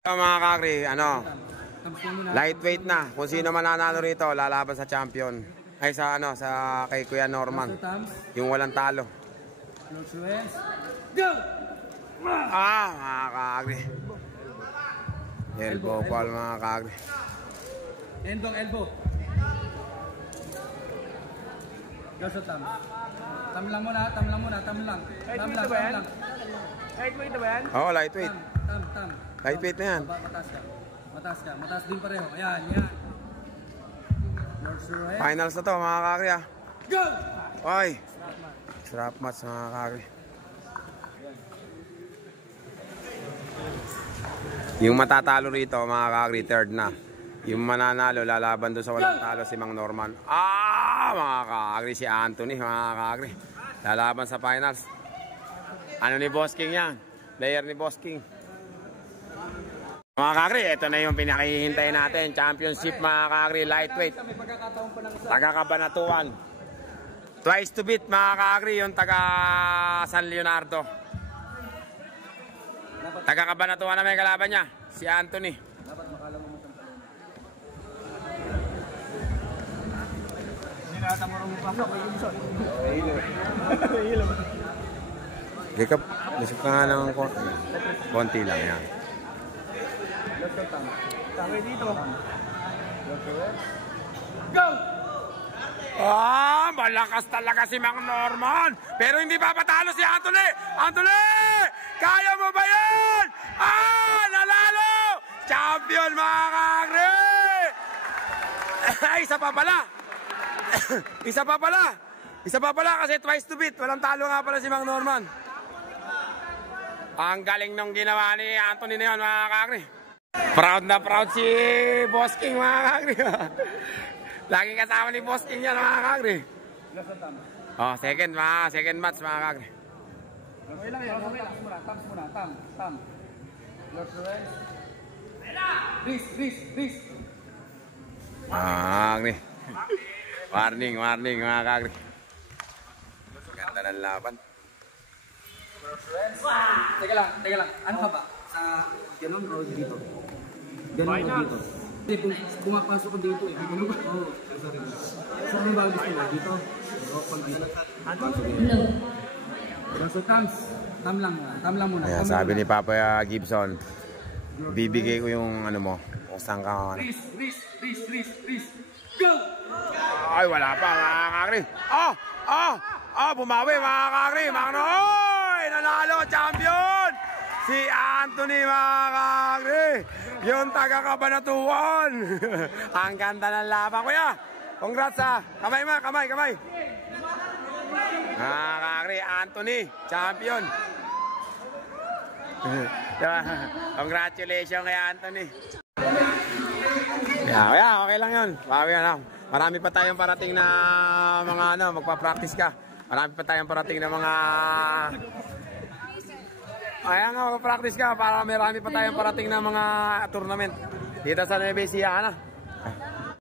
Mga kakri, lightweight na. Kung sino mananalo rito, lalaban sa champion. Ay sa kay Kuya Norman. Yung walang talo. Go! Mga kakri. Elbow ball mga kakri. Elbow. Go sa tam. Tam lang muna. Lightweight ba yan? Oo, lightweight. Tam. Lightweight na yan. Mataas din pareho. Ayan. Finals na to mga kakri ah. Go! Oy! Strap match mga kakri. Yung matatalo rito mga kakri, third na. Yung mananalo, lalaban doon sa walang talo si Mang Norman. Mga kakri, si Anthony mga kakri. Lalaban sa finals. Ano ni Boss King yan? Player ni Boss King. Mga kakri, ito na yung pinakihintay natin. Championship mga kakri, lightweight. Taga-Kabanatuan. Twice to beat mga kakri, yung taga San Leonardo. Taga-Kabanatuan na may kalaban niya, si Anthony. Gikap, nasip ka nga ng konti lang yan. Go! Malakas talaga si Mang Norman. Pero hindi pa patalo si Anthony. Anthony! Kaya mo ba yan? Nalalo! Champion mga kakri! Isa pa pala kasi twice to beat. Walang talo nga pala si Mang Norman. Ang galing nung ginawa ni Anthony na yun mga kakri. Proud na proud si Boss King mga kakri. Laging kasama ni Boss King yan mga kakri. Second match mga kakri. Okay lang yan. Tams muna. Tam. Risk. Kakri. Warning mga kakri. Ganda ng laban. Teka lang. Ano ka ba? Sa ganun o dito? Ganun o dito? Hindi, pumapasok ko dito eh. Ganun ba? Oo. Saan mo ba gusto mo? Dito? O pag dito? So tam lang muna. Ayan, sabi ni Papa Gibson, bibigay ko yung mo, kung saan ka. Risk. Go! Ay, wala pa mga kakri. Bumawi mga kakri. Nanalo, champion! Si Anthony mga kakri. Yung taga-Kabanatuan. Ang ganda ng laban. Kuya, congrats ha. Kamay. Mga kakri, Anthony, champion. Congratulations kay Anthony. Okay lang yun. Marami pa tayong parating na mga magpa-practice ka. Marami pa tayong parating na mga magpa-practice ka para marami pa tayong parating na mga tournament dito sa Nueva Ecija.